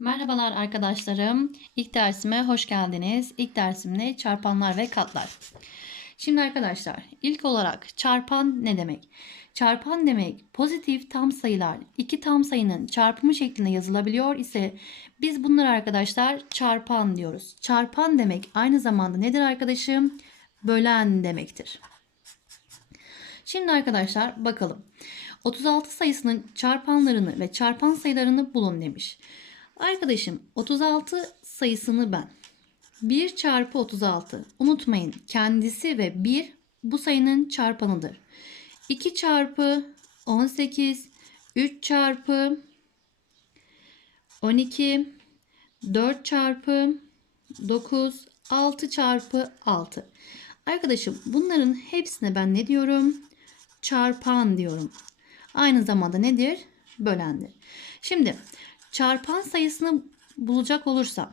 Merhabalar arkadaşlarım. İlk dersime hoş geldiniz. İlk dersimde çarpanlar ve katlar. Şimdi arkadaşlar ilk olarak çarpan ne demek? Çarpan demek pozitif tam sayılar iki tam sayının çarpımı şeklinde yazılabiliyor ise biz bunları arkadaşlar çarpan diyoruz. Çarpan demek aynı zamanda nedir arkadaşım? Bölen demektir. Şimdi arkadaşlar bakalım. 36 sayısının çarpanlarını ve çarpan sayılarını bulun demiş. Arkadaşım 36 sayısını ben 1 çarpı 36 unutmayın kendisi ve 1 bu sayının çarpanıdır. 2 çarpı 18 3 çarpı 12 4 çarpı 9 6 çarpı 6. Arkadaşım bunların hepsine ben ne diyorum? Çarpan diyorum. Aynı zamanda nedir? Bölendir. Şimdi çarpan sayısını bulacak olursam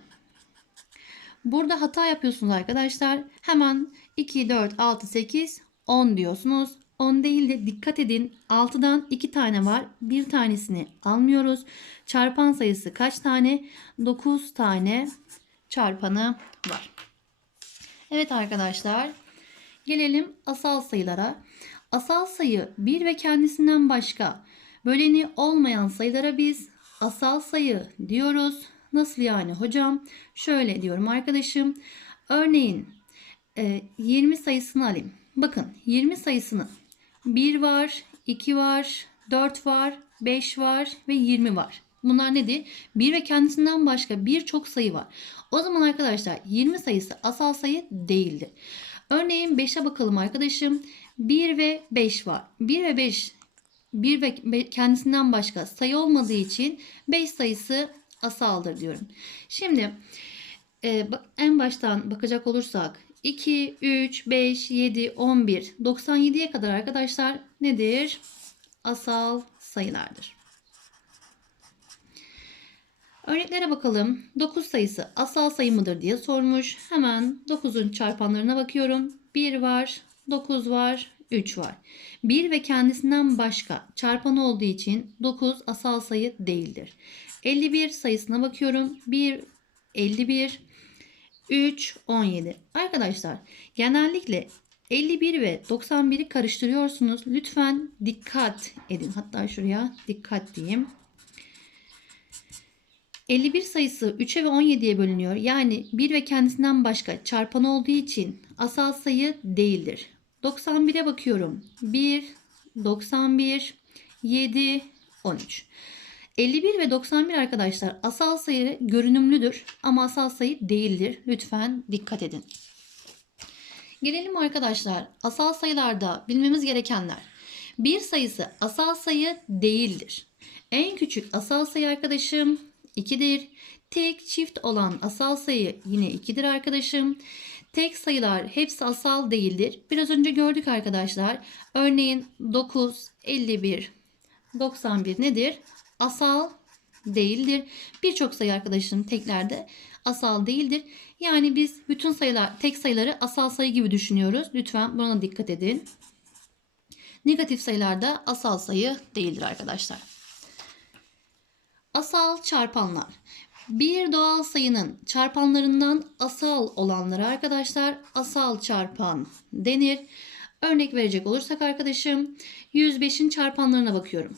burada hata yapıyorsunuz arkadaşlar. Hemen 2, 4, 6, 8, 10 diyorsunuz. 10 değil de dikkat edin 6'dan 2 tane var. Bir tanesini almıyoruz. Çarpan sayısı kaç tane? 9 tane çarpanı var. Evet arkadaşlar gelelim asal sayılara. Asal sayı 1 ve kendisinden başka böleni olmayan sayılara biz asal sayı diyoruz. Nasıl yani hocam? Şöyle diyorum arkadaşım. Örneğin e, 20 sayısını alayım. Bakın 20 sayısını 1 var, 2 var, 4 var, 5 var ve 20 var. Bunlar nedir? 1 ve kendisinden başka birçok sayı var. O zaman arkadaşlar 20 sayısı asal sayı değildir. Örneğin 5'e bakalım arkadaşım. 1 ve 5 var. 1 ve 5 1 ve kendisinden başka sayı olmadığı için 5 sayısı asaldır diyorum. Şimdi e, en baştan bakacak olursak 2, 3, 5, 7, 11, 97'ye kadar arkadaşlar nedir? Asal sayılardır. Örneklere bakalım. 9 sayısı asal sayı mıdır diye sormuş. Hemen 9'un çarpanlarına bakıyorum. 1 var, 9 var, 3 var. 1 ve kendisinden başka çarpan olduğu için 9 asal sayı değildir. 51 sayısına bakıyorum. 1, 51, 3, 17. Arkadaşlar genellikle 51 ve 91'i karıştırıyorsunuz. Lütfen dikkat edin. Hatta şuraya dikkat diyeyim. 51 sayısı 3'e ve 17'ye bölünüyor. Yani 1 ve kendisinden başka çarpan olduğu için asal sayı değildir. 91'e bakıyorum. 1, 91, 7, 13. 51 ve 91 arkadaşlar asal sayı görünümlüdür ama asal sayı değildir. Lütfen dikkat edin. Gelelim arkadaşlar asal sayılarda bilmemiz gerekenler. Bir sayısı asal sayı değildir. En küçük asal sayı arkadaşım 2'dir. Tek çift olan asal sayı yine 2'dir arkadaşım. Tek sayılar hepsi asal değildir. Biraz önce gördük arkadaşlar. Örneğin 9, 51, 91 nedir? Asal değildir. Birçok sayı arkadaşım teklerde asal değildir. Yani biz bütün sayılar, tek sayıları asal sayı gibi düşünüyoruz. Lütfen buna dikkat edin. Negatif sayılarda asal sayı değildir arkadaşlar. Asal çarpanlar. Bir doğal sayının çarpanlarından asal olanları arkadaşlar asal çarpan denir. Örnek verecek olursak arkadaşım 105'in çarpanlarına bakıyorum.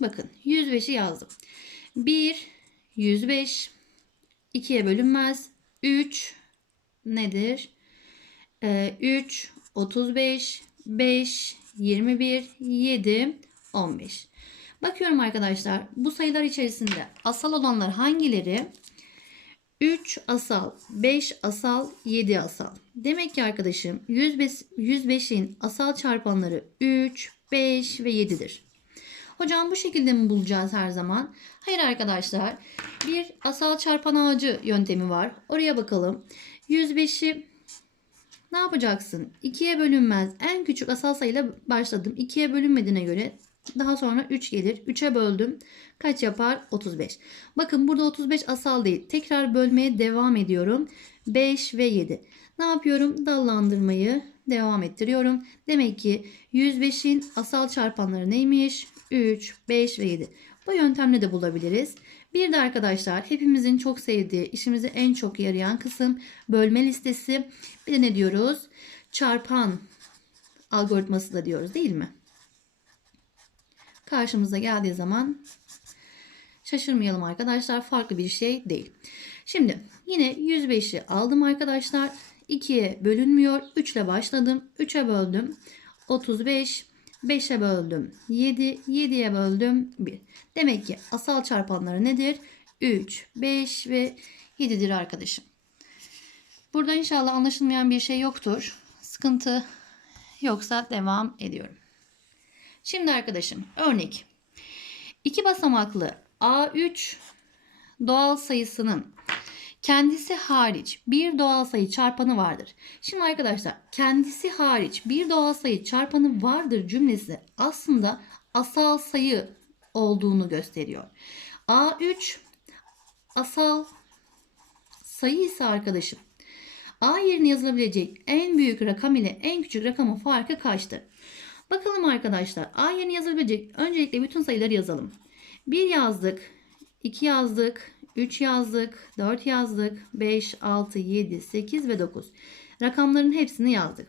Bakın 105'i yazdım. 1 105 2'ye bölünmez. 3 nedir? Ee, 3 35 5 21 7 15. Bakıyorum arkadaşlar bu sayılar içerisinde asal olanlar hangileri? 3 asal, 5 asal, 7 asal. Demek ki arkadaşım 105, 105'in asal çarpanları 3, 5 ve 7'dir. Hocam bu şekilde mi bulacağız her zaman? Hayır arkadaşlar. Bir asal çarpan ağacı yöntemi var. Oraya bakalım. 105'i ne yapacaksın? 2'ye bölünmez. En küçük asal sayıyla başladım. 2'ye bölünmediğine göre daha sonra 3 gelir. 3'e böldüm. Kaç yapar? 35. Bakın burada 35 asal değil. Tekrar bölmeye devam ediyorum. 5 ve 7. Ne yapıyorum? Dallandırmayı devam ettiriyorum. Demek ki 105'in asal çarpanları neymiş? 3, 5 ve 7. Bu yöntemle de bulabiliriz. Bir de arkadaşlar hepimizin çok sevdiği, işimize en çok yarayan kısım bölme listesi. Bir de ne diyoruz? Çarpan algoritması da diyoruz değil mi? Karşımıza geldiği zaman şaşırmayalım arkadaşlar. Farklı bir şey değil. Şimdi yine 105'i aldım arkadaşlar. 2'ye bölünmüyor. 3 ile başladım. 3'e böldüm. 35. 5'e böldüm. 7. 7'ye böldüm. 1. Demek ki asal çarpanları nedir? 3, 5 ve 7'dir arkadaşım. Burada inşallah anlaşılmayan bir şey yoktur. Sıkıntı yoksa devam ediyorum. Şimdi arkadaşım örnek. 2 basamaklı A3 doğal sayısının kendisi hariç bir doğal sayı çarpanı vardır. Şimdi arkadaşlar kendisi hariç bir doğal sayı çarpanı vardır cümlesi aslında asal sayı olduğunu gösteriyor. A3 asal sayı ise arkadaşım A yerine yazılabilecek en büyük rakam ile en küçük rakamın farkı kaçtır? Bakalım arkadaşlar. A yerine yazılabilecek öncelikle bütün sayıları yazalım. 1 yazdık, 2 yazdık, 3 yazdık, 4 yazdık, 5, 6, 7, 8 ve 9. Rakamların hepsini yazdık.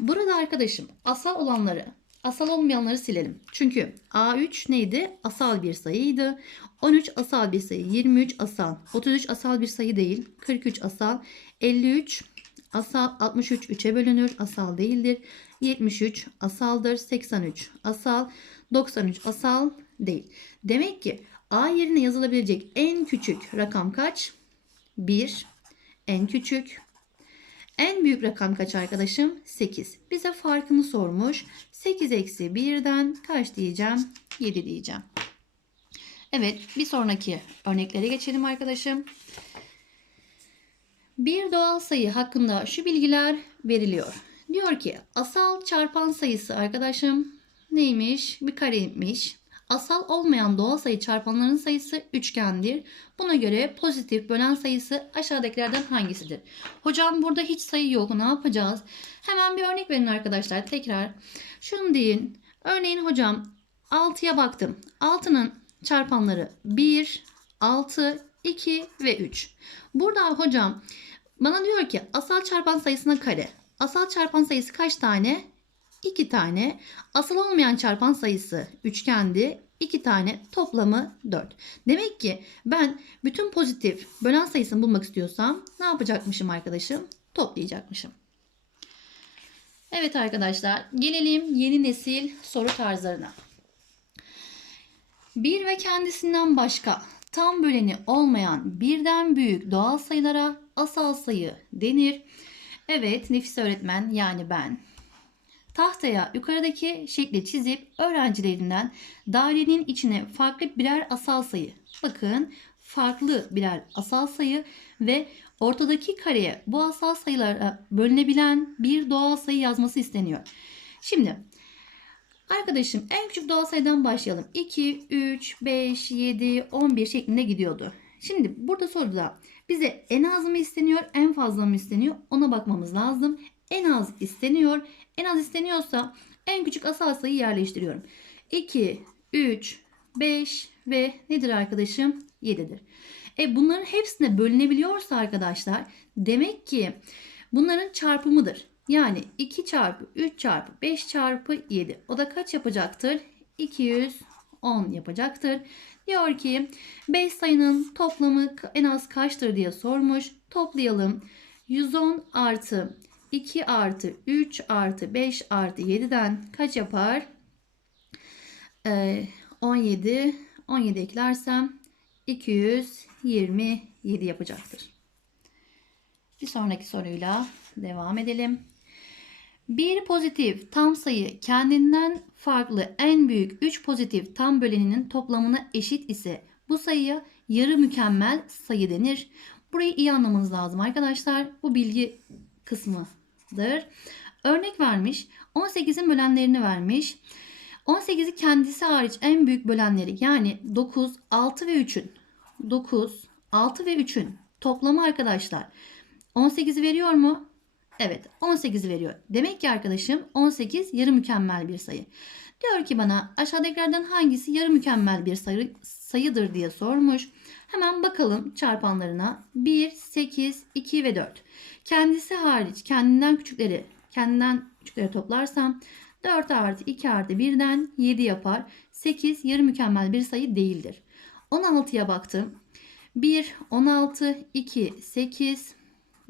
Burada arkadaşım asal olanları, asal olmayanları silelim. Çünkü A3 neydi? Asal bir sayıydı. 13 asal bir sayı, 23 asal, 33 asal bir sayı değil, 43 asal, 53 asal, 63 3'e bölünür, asal değildir. 73 asaldır, 83 asal, 93 asal değil. Demek ki A yerine yazılabilecek en küçük rakam kaç? 1. En küçük. En büyük rakam kaç arkadaşım? 8. Bize farkını sormuş. 8 eksi 1'den kaç diyeceğim? 7 diyeceğim. Evet bir sonraki örneklere geçelim arkadaşım. Bir doğal sayı hakkında şu bilgiler veriliyor. Diyor ki asal çarpan sayısı arkadaşım neymiş? Bir kareymiş. Asal olmayan doğal sayı çarpanların sayısı üçgendir. Buna göre pozitif bölen sayısı aşağıdakilerden hangisidir? Hocam burada hiç sayı yok. Ne yapacağız? Hemen bir örnek verin arkadaşlar. Tekrar şunu deyin. Örneğin hocam 6'ya baktım. 6'nın çarpanları 1, 6, 2 ve 3. Burada hocam bana diyor ki asal çarpan sayısına kare. Asal çarpan sayısı kaç tane? 2 tane. Asal olmayan çarpan sayısı üçgendi. 2 tane toplamı 4. Demek ki ben bütün pozitif bölen sayısını bulmak istiyorsam ne yapacakmışım arkadaşım? Toplayacakmışım. Evet arkadaşlar gelelim yeni nesil soru tarzlarına. Bir ve kendisinden başka tam böleni olmayan birden büyük doğal sayılara asal sayı denir. Evet Nefis öğretmen yani ben tahtaya yukarıdaki şekli çizip öğrencilerinden dairenin içine farklı birer asal sayı. Bakın farklı birer asal sayı ve ortadaki kareye bu asal sayılara bölünebilen bir doğal sayı yazması isteniyor. Şimdi arkadaşım en küçük doğal sayıdan başlayalım. 2, 3, 5, 7, 11 şeklinde gidiyordu. Şimdi burada soruda bize en az mı isteniyor, en fazla mı isteniyor ona bakmamız lazım. En az isteniyor. En az isteniyorsa en küçük asal sayıyı yerleştiriyorum. 2, 3, 5 ve nedir arkadaşım? 7'dir. E bunların hepsine bölünebiliyorsa arkadaşlar demek ki bunların çarpımıdır. Yani 2 çarpı 3 çarpı 5 çarpı 7. O da kaç yapacaktır? 210 yapacaktır. Diyor ki 5 sayının toplamı en az kaçtır diye sormuş. Toplayalım. 110 artı 2 artı 3 artı 5 artı 7'den kaç yapar? Ee, 17. 17 eklersem 227 yapacaktır. Bir sonraki soruyla devam edelim. Bir pozitif tam sayı kendinden farklı en büyük 3 pozitif tam böleninin toplamına eşit ise bu sayıya yarı mükemmel sayı denir. Burayı iyi anlamanız lazım arkadaşlar. Bu bilgi kısmıdır. Örnek vermiş. 18'in bölenlerini vermiş. 18'i kendisi hariç en büyük bölenleri yani 9, 6 ve 3'ün 9, 6 ve 3'ün toplamı arkadaşlar 18'i veriyor mu? Evet 18 veriyor. Demek ki arkadaşım 18 yarı mükemmel bir sayı. Diyor ki bana aşağıdakilerden hangisi yarı mükemmel bir sayı, sayıdır diye sormuş. Hemen bakalım çarpanlarına. 1, 8, 2 ve 4. Kendisi hariç kendinden küçükleri kendinden küçükleri toplarsam 4 artı 2 artı 1'den 7 yapar. 8 yarı mükemmel bir sayı değildir. 16'ya baktım. 1, 16, 2, 8,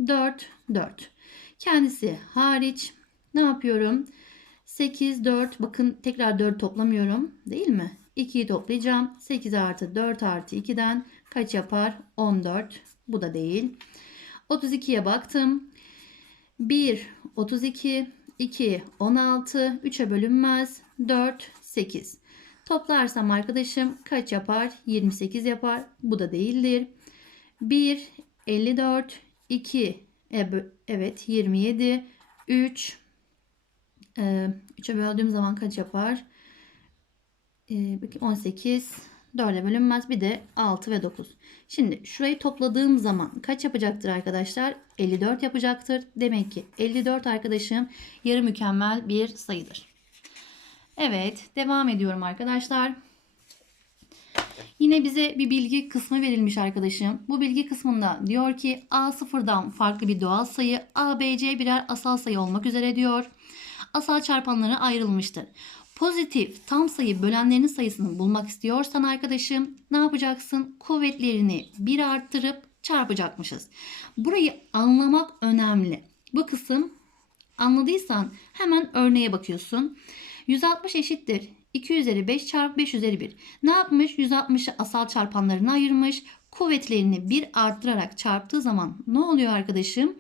4, 4. Kendisi hariç ne yapıyorum? 8, 4. Bakın tekrar 4 toplamıyorum. Değil mi? 2'yi toplayacağım. 8 artı 4 artı 2'den kaç yapar? 14. Bu da değil. 32'ye baktım. 1, 32, 2, 16, 3'e bölünmez. 4, 8. Toplarsam arkadaşım kaç yapar? 28 yapar. Bu da değildir. 1, 54, 2, e, evet 27, 3, e, 3'e böldüğüm zaman kaç yapar? E, 18, 4'e bölünmez. Bir de 6 ve 9. Şimdi şurayı topladığım zaman kaç yapacaktır arkadaşlar? 54 yapacaktır. Demek ki 54 arkadaşım yarı mükemmel bir sayıdır. Evet devam ediyorum arkadaşlar. Yine bize bir bilgi kısmı verilmiş arkadaşım. Bu bilgi kısmında diyor ki A sıfırdan farklı bir doğal sayı A, B, C birer asal sayı olmak üzere diyor. Asal çarpanları ayrılmıştır. Pozitif tam sayı bölenlerinin sayısını bulmak istiyorsan arkadaşım ne yapacaksın? Kuvvetlerini bir arttırıp çarpacakmışız. Burayı anlamak önemli. Bu kısım anladıysan hemen örneğe bakıyorsun. 160 eşittir 2 üzeri 5 çarpı 5 üzeri 1. Ne yapmış? 160'ı asal çarpanlarına ayırmış. Kuvvetlerini bir arttırarak çarptığı zaman ne oluyor arkadaşım?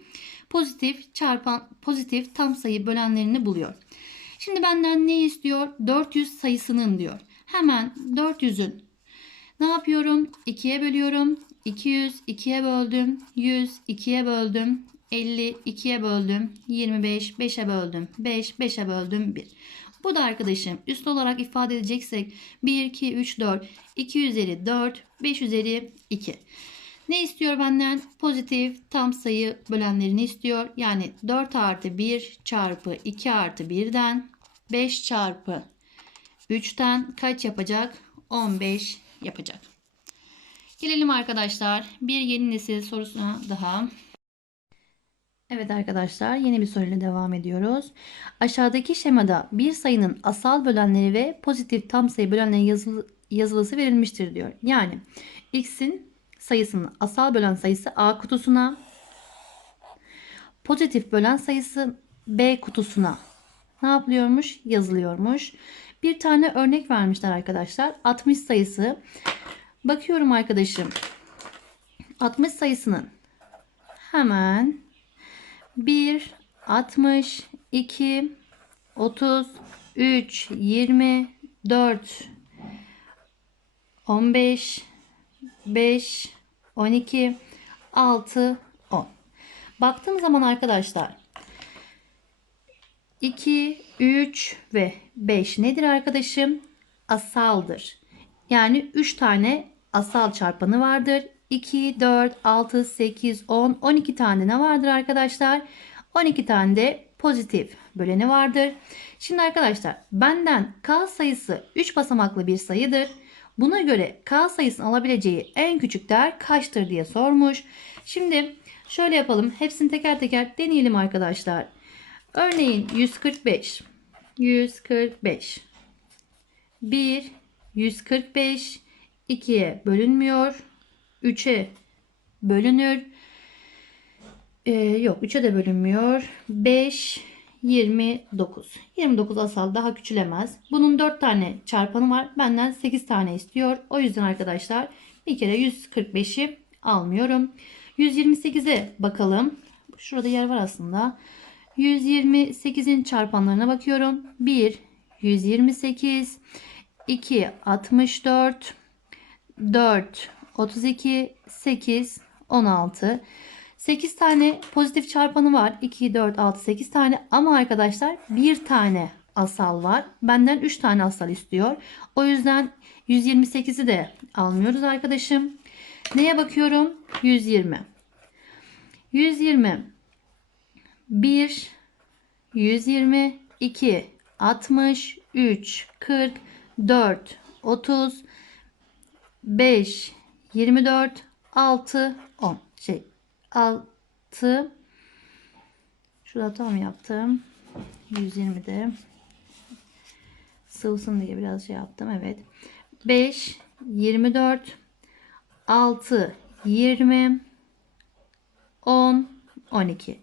Pozitif çarpan pozitif tam sayı bölenlerini buluyor. Şimdi benden ne istiyor? 400 sayısının diyor. Hemen 400'ün ne yapıyorum? 2'ye bölüyorum. 200 2'ye böldüm. 100 2'ye böldüm. 50 2'ye böldüm. 25 5'e böldüm. 5 5'e böldüm 1. Bu da arkadaşım üst olarak ifade edeceksek 1, 2, 3, 4, 2 üzeri 4, 5 üzeri 2. Ne istiyor benden? Pozitif tam sayı bölenlerini istiyor. Yani 4 artı 1 çarpı 2 artı 1'den 5 çarpı 3'ten kaç yapacak? 15 yapacak. Gelelim arkadaşlar bir yeni nesil sorusuna daha. Evet arkadaşlar yeni bir soruyla devam ediyoruz. Aşağıdaki şemada bir sayının asal bölenleri ve pozitif tam sayı bölenleri yazılı, yazılısı verilmiştir diyor. Yani x'in sayısının asal bölen sayısı A kutusuna, pozitif bölen sayısı B kutusuna ne yapılıyormuş? Yazılıyormuş. Bir tane örnek vermişler arkadaşlar. 60 sayısı. Bakıyorum arkadaşım. 60 sayısının hemen 1, 60, 2, 30, 3, 20, 4, 15, 5, 12, 6, 10. Baktığım zaman arkadaşlar 2, 3 ve 5 nedir arkadaşım? Asaldır. Yani 3 tane asal çarpanı vardır. 2, 4, 6, 8, 10, 12 tane ne vardır arkadaşlar? 12 tane de pozitif böleni vardır. Şimdi arkadaşlar benden k sayısı 3 basamaklı bir sayıdır. Buna göre k sayısının alabileceği en küçük değer kaçtır diye sormuş. Şimdi şöyle yapalım. Hepsini teker teker deneyelim arkadaşlar. Örneğin 145. 145. 1 145 2'ye bölünmüyor. 3'e bölünür. Ee, yok 3'e de bölünmüyor. 5 29. 29 asal daha küçülemez. Bunun 4 tane çarpanı var. Benden 8 tane istiyor. O yüzden arkadaşlar bir kere 145'i almıyorum. 128'e bakalım. Şurada yer var aslında. 128'in çarpanlarına bakıyorum. 1 128 2 64 4 32 8 16 8 tane pozitif çarpanı var. 2 4 6 8 tane ama arkadaşlar bir tane asal var. Benden 3 tane asal istiyor. O yüzden 128'i de almıyoruz arkadaşım. Neye bakıyorum? 120. 120 1 120 2 60 3, 40, 4, 30, 5, 24, 6, 10. Şey 6 Şurada tam yaptım. 120'de sıvısın diye biraz şey yaptım. Evet. 5, 24, 6, 20, 10, 12.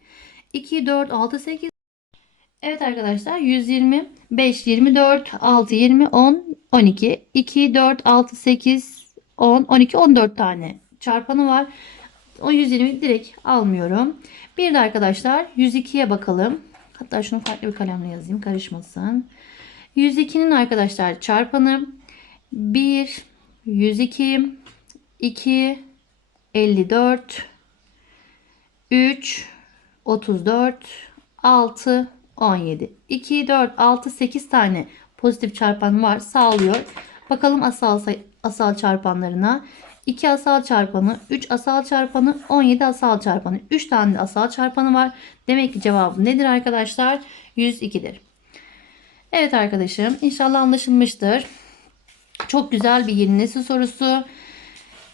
2, 4, 6, 8. Evet arkadaşlar 120, 5, 24, 6, 20, 10, 12. 2, 4, 6, 8, 10, 12, 14 tane çarpanı var. O 120 direkt almıyorum. Bir de arkadaşlar 102'ye bakalım. Hatta şunu farklı bir kalemle yazayım karışmasın. 102'nin arkadaşlar çarpanı 1, 102, 2, 54, 3, 34, 6, 17. 2, 4, 6, 8 tane pozitif çarpan var sağlıyor. Bakalım asal, asal çarpanlarına. 2 asal çarpanı, 3 asal çarpanı, 17 asal çarpanı. 3 tane de asal çarpanı var. Demek ki cevabı nedir arkadaşlar? 102'dir. Evet arkadaşım inşallah anlaşılmıştır. Çok güzel bir yeni nesil sorusu.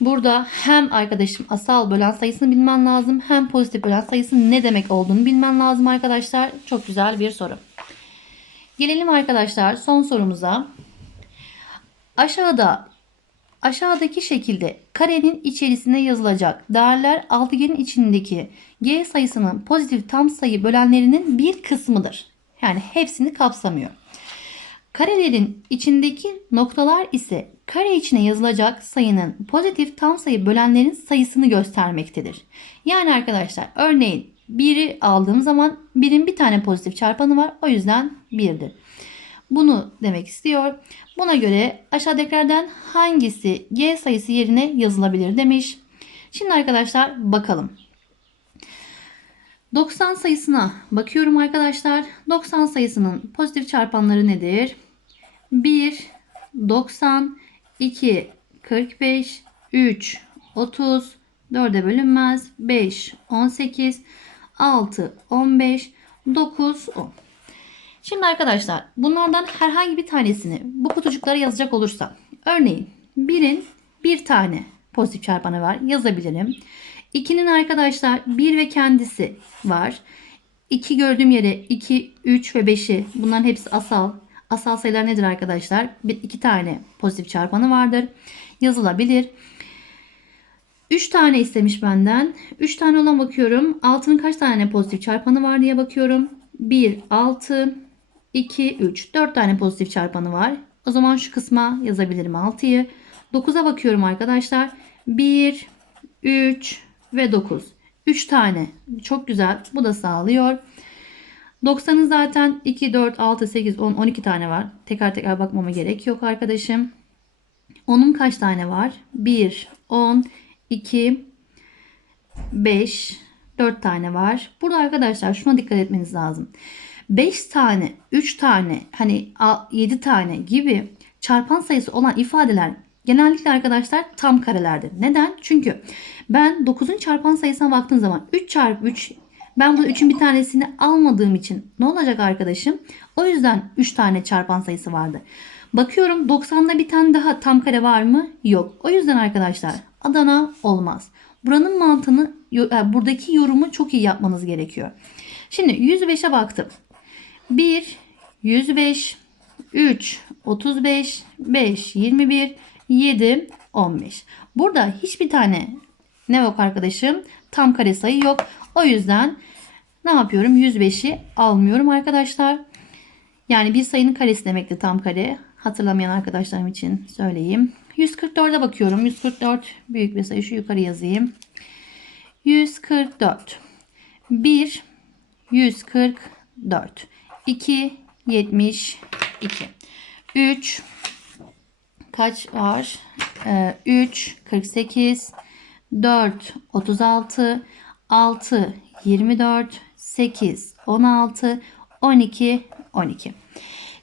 Burada hem arkadaşım asal bölen sayısını bilmen lazım hem pozitif bölen sayısının ne demek olduğunu bilmen lazım arkadaşlar. Çok güzel bir soru. Gelelim arkadaşlar son sorumuza. Aşağıda aşağıdaki şekilde karenin içerisine yazılacak değerler altıgenin içindeki g sayısının pozitif tam sayı bölenlerinin bir kısmıdır. Yani hepsini kapsamıyor. Karelerin içindeki noktalar ise kare içine yazılacak sayının pozitif tam sayı bölenlerin sayısını göstermektedir. Yani arkadaşlar örneğin 1'i aldığım zaman 1'in bir tane pozitif çarpanı var. O yüzden 1'dir. Bunu demek istiyor. Buna göre aşağıdakilerden hangisi g sayısı yerine yazılabilir demiş. Şimdi arkadaşlar bakalım. 90 sayısına bakıyorum arkadaşlar. 90 sayısının pozitif çarpanları nedir? 1, 90, 2, 45, 3, 30, 4'e bölünmez, 5, 18, 6, 15, 9, 10. Şimdi arkadaşlar bunlardan herhangi bir tanesini bu kutucuklara yazacak olursam örneğin 1'in bir tane pozitif çarpanı var yazabilirim. 2'nin arkadaşlar 1 ve kendisi var. 2 gördüğüm yere 2, 3 ve 5'i bunların hepsi asal. Asal sayılar nedir arkadaşlar? Bir, iki tane pozitif çarpanı vardır. Yazılabilir. 3 tane istemiş benden. 3 tane olan bakıyorum. 6'nın kaç tane pozitif çarpanı var diye bakıyorum. 1, 6, 2, 3. 4 tane pozitif çarpanı var. O zaman şu kısma yazabilirim 6'yı. 9'a bakıyorum arkadaşlar. 1, 3 ve 9. 3 tane. Çok güzel. Bu da sağlıyor. 90'ın zaten 2, 4, 6, 8, 10, 12 tane var. Tekrar tekrar bakmama gerek yok arkadaşım. Onun kaç tane var? 1, 10, 2, 5, 4 tane var. Burada arkadaşlar şuna dikkat etmeniz lazım. 5 tane, 3 tane, hani 7 tane gibi çarpan sayısı olan ifadeler genellikle arkadaşlar tam karelerdir. Neden? Çünkü ben 9'un çarpan sayısına baktığım zaman 3 çarpı 3 ben bu 3'ün bir tanesini almadığım için ne olacak arkadaşım? O yüzden 3 tane çarpan sayısı vardı. Bakıyorum 90'da bir tane daha tam kare var mı? Yok. O yüzden arkadaşlar Adana olmaz. Buranın mantığını e, buradaki yorumu çok iyi yapmanız gerekiyor. Şimdi 105'e baktım. 1, 105, 3, 35, 5, 21, 7, 15. Burada hiçbir tane ne yok arkadaşım? Tam kare sayı yok. O yüzden ne yapıyorum? 105'i almıyorum arkadaşlar. Yani bir sayının karesi demekti tam kare. Hatırlamayan arkadaşlarım için söyleyeyim. 144'e bakıyorum. 144 büyük bir sayı. Şu yukarı yazayım. 144. 1 144. 2 72. 3 kaç var? Ee, 3 48 4 36 6 24 8 16 12 12.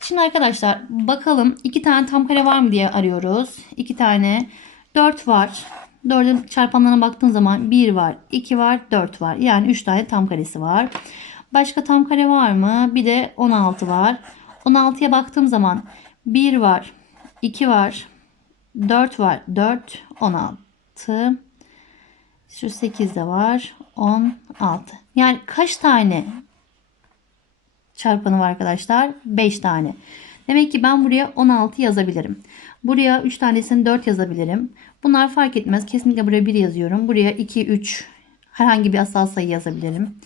Şimdi arkadaşlar bakalım iki tane tam kare var mı diye arıyoruz. İki tane 4 var. 4'ün çarpanlarına baktığın zaman 1 var, 2 var, 4 var. Yani 3 tane tam karesi var. Başka tam kare var mı? Bir de 16 var. 16'ya baktığım zaman 1 var, 2 var, 4 var. 4, 16. Şu 8 de var. 16. Yani kaç tane çarpanı var arkadaşlar? 5 tane. Demek ki ben buraya 16 yazabilirim. Buraya 3 tanesini 4 yazabilirim. Bunlar fark etmez. Kesinlikle buraya 1 yazıyorum. Buraya 2, 3 herhangi bir asal sayı yazabilirim.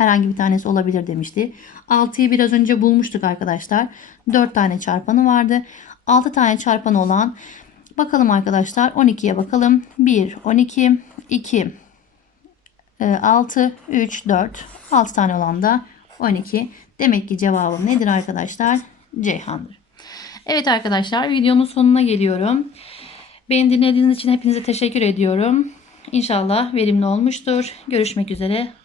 Herhangi bir tanesi olabilir demişti. 6'yı biraz önce bulmuştuk arkadaşlar. 4 tane çarpanı vardı. 6 tane çarpanı olan bakalım arkadaşlar 12'ye bakalım. 1, 12, 2, 6, 3, 4. 6 tane olan da 12. Demek ki cevabım nedir arkadaşlar? Ceyhan'dır. Evet arkadaşlar videomun sonuna geliyorum. Beni dinlediğiniz için hepinize teşekkür ediyorum. İnşallah verimli olmuştur. Görüşmek üzere.